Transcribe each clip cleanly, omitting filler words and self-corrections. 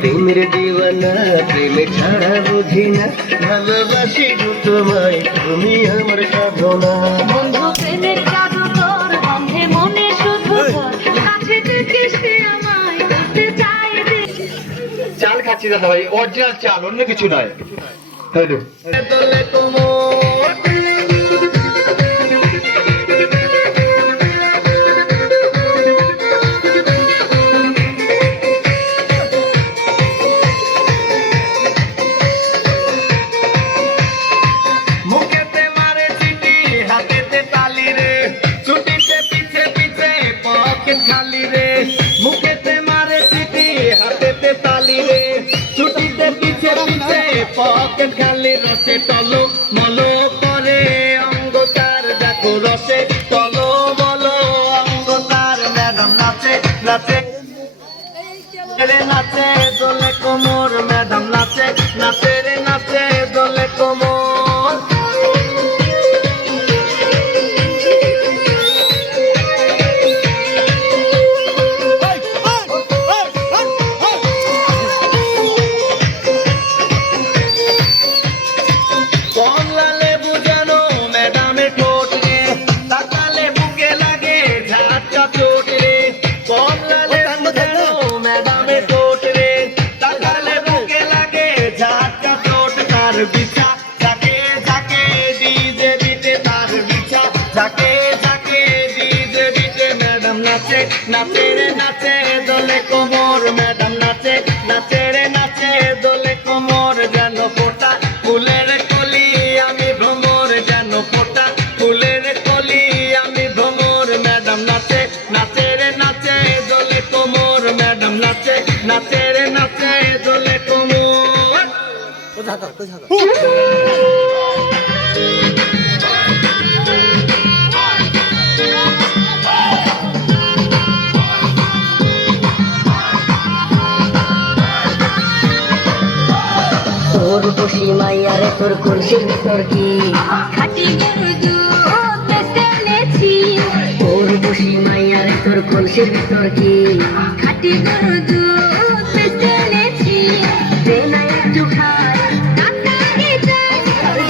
প্রেমের দিওয়ানা, প্রেমে ছাড়া বুঝি না, ভালোবাসি গো তোমায়, তুমি আমার সাধনা। বন্ধু প্রেমের জাদু তোর, বন্ধে মনে শুধু তোর, কাছে থেকে সে আমায় করতে চায় যে। চাল খাচ্ছি দাদা ভাই, অরিজিনাল চাল, অন্য কিছু নয়। হ্যালো দোলে কোমর, মুখেতে মারে চিঠি, হাতেতে তালি রে, ছুটিতে পিছে পিছে পকেট খালি রে। মুখেতে মারে চিঠি, হাতেতে তালি রে, ছুটিতে পিছে পিছে পকেট খালি। রসে টলো মলো করে অঙ্গ তার, দেখো রসে টলো মলো অঙ্গ তার। ম্যাডাম নাচে নাচে রে নাচে দোলে কোমর, ম্যাডাম নাচে নাচে রে নাচে দোলে কোমর। কমলা লেবু যেন ম্যাডামের ঠোঁট রে, তাকালে বুকে লাগে ঝাটকা চোট রে। কমলা লেবু যেন ম্যাডামের ঠোঁট রে, তাকালে বুকে লাগে ঝাটকা চোট। তার বিছা যাকে যাকে ডিজে দিতে, তার বিছা যাকে যাকে ডিজে দিতে। ম্যাডাম নাচে নাচে রে নাচে দোলে কোমর, ম্যাডাম নাচে নাচে রে নাচে দোলে কোমর। যেন ফোটা ফুলের কলি আমি ভ্রমর, যেন ফোটা ফুলের কলি আমি ভ্রমর। ম্যাডাম নাচে নাচে রে নাচে দোলে কোমর, ম্যাডাম নাচে নাচে রে নাচে দোলে কোমর। তোর বসি মাইয়ারে তোর কলসির ভিতর কি খাটি গরু দুধ বেচতে এনেছি। তোর বসি মাইয়ারে তোর কলসির ভিতর কি খাটি গরু দুধ বেচতে এনেছি। দে না একটু খাই, কান্না আগে যাই,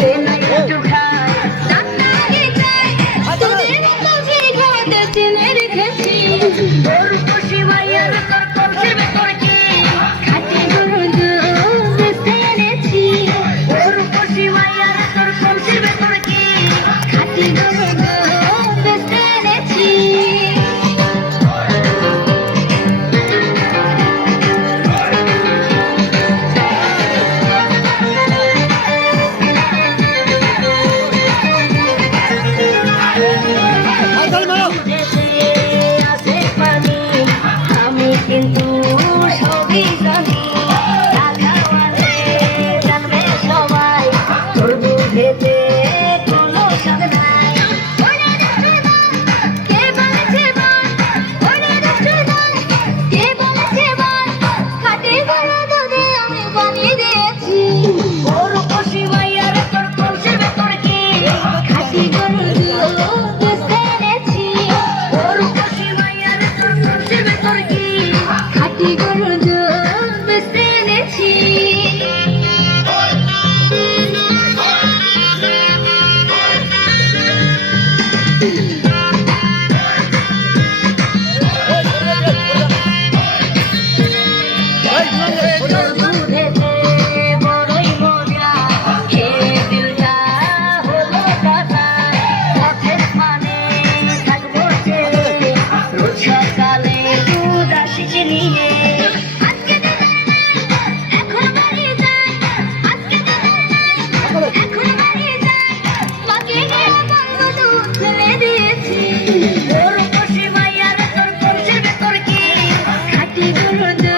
দে না একটু খাই, কান্না আগে যাই। তোদের কলসির ঘাটে চিনে রেখেছি। তোর বসি মাইয়ারে তোর কলসির ভিতর কি খাটি গরু দুধ বেচতে এনেছি। তোর বসি মাইয়ারে তোর কলসির ভিতর কি খাটি গরু দুধ বেচতে এনেছি। আছে পানি, আমি কিন্তু সবই জানি। রাখাওয়ালে জানবে সবাই, তোর দুধেতে কোনো স্বাদ নাই। ওরে দুষ্টুর দল, কে বলেছে বল? ওরে দুষ্টুর দল, কে বলেছে বল? খাঁটি গরুর দুধে আমি বানিয়ে দিয়েছি। ওর বসি মাইয়ারে তোর কলসির ভেতর কি খাঁটি গরুর দুধ বেচতে এনেছি। ওর বসি মাইয়ারে তোর কলসির ভেতর কি খাঁটি গরুর দুধ বেচতে এনেছি। তোর দুধেতে বড়ই মজা, খেয়ে দিলটা হলো তাজা। পথের পানে থাকবো ছেড়ে, রোজ সকালে দুধ আসিস নিয়ে। আজকে দিনের নাই, এখন বাড়ি যাই। আজকে দিনের নাই, এখন বাড়ি যাই। মাকে গিয়ে বলবো দুধ ফেলে দিয়েছি। তোর বসি মাইয়ারে তোর কলসির ভেতর কি খাঁটি গরুর দুধ